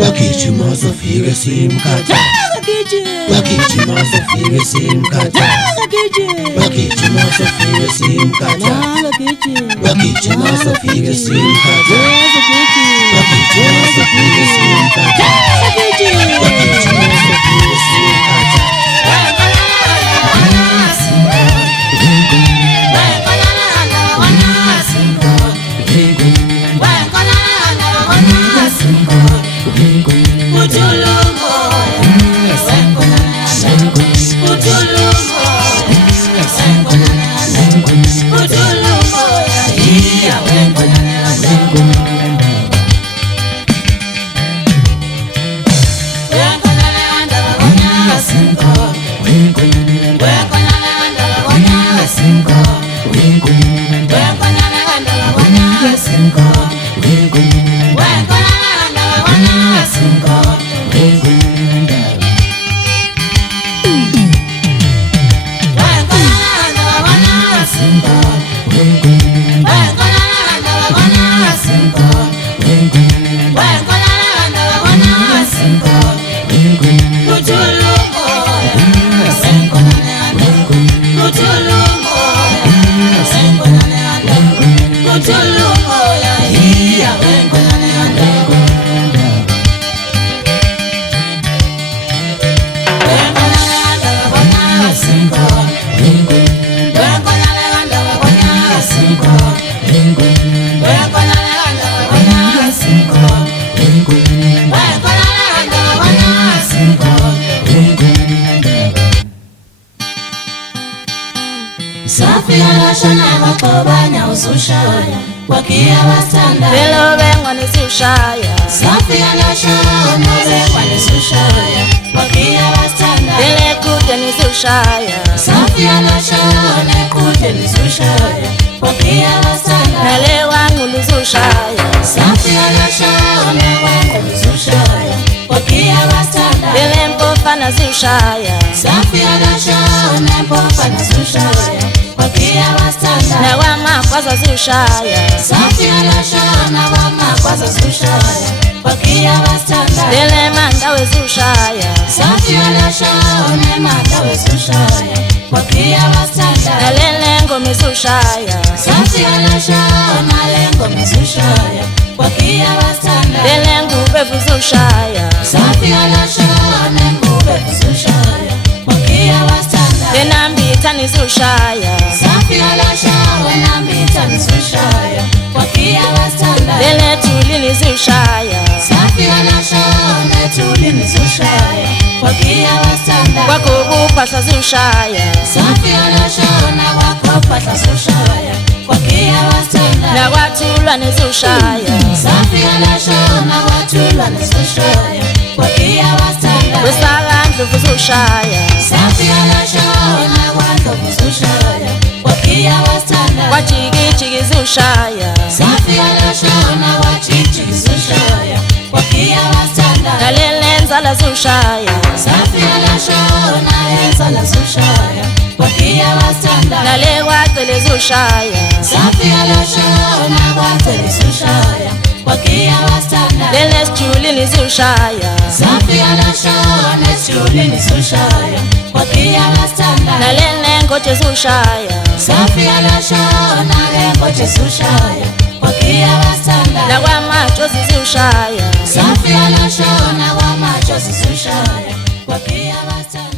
Wagijima uzofika esimkhatha, wagijima uzofika esimkhatha, wagijima uzofika esimkhatha, wagijima uzofika esimkhatha, wagijima uzofika esimkhatha, wagijima uzofika esimkhatha. Wakobanya usushaya wakia wastanda velo bengwa nisushaya Safia nashona bengwa nisushaya wakia wastanda vele kute nisushaya Safia nashona kute nisushaya wakia wastanda nale wangu nisushaya Safia nashona wangu nisushaya wakia wastanda vele mpofa nisushaya Safia nashona mpofa nisushaya wakia wastanda na wama kwaza sushaya Safia nashona wama kwaza sushaya wakia wastanda vele mandawe sushaya Safia nashona mandawe sushaya wakia wastanda nale lengo misushaya Safia nashona lengo misushaya wakia wastanda vele ngube fusushaya Safia nashona ngube fusushaya wakia wastanda vena mbita nisushaya Safia nashona mbita nisushaya wakia wastanda vele tuli nisushaya Safia nashona tuli nisushaya wakia wastanda wako kupasa sushaya Safia nashona wako pata sushaya wakia wastanda na watulwa nisushaya Safia nashona watulwa nisushaya wakia wastanda wesalandlu fusushaya Safia nashona wando fusushaya wakia wastanda wachikichiki sushaya Safia nashona wachichiki sushaya wakia wastanda nalele nzala sushaya Safia nashona enzala sushaya wakia wastanda nale watele sushaya Safia nashona watele sushaya wakia wastanda lele stuli nisushaya Safia nashona chuli nisushaya wakia wastanda nalele ngoche sushaya Safia nashona lengoche sushaya wakia wastanda na wamachozi sushaya Safia nashona wamachozi sushaya wakia wastanda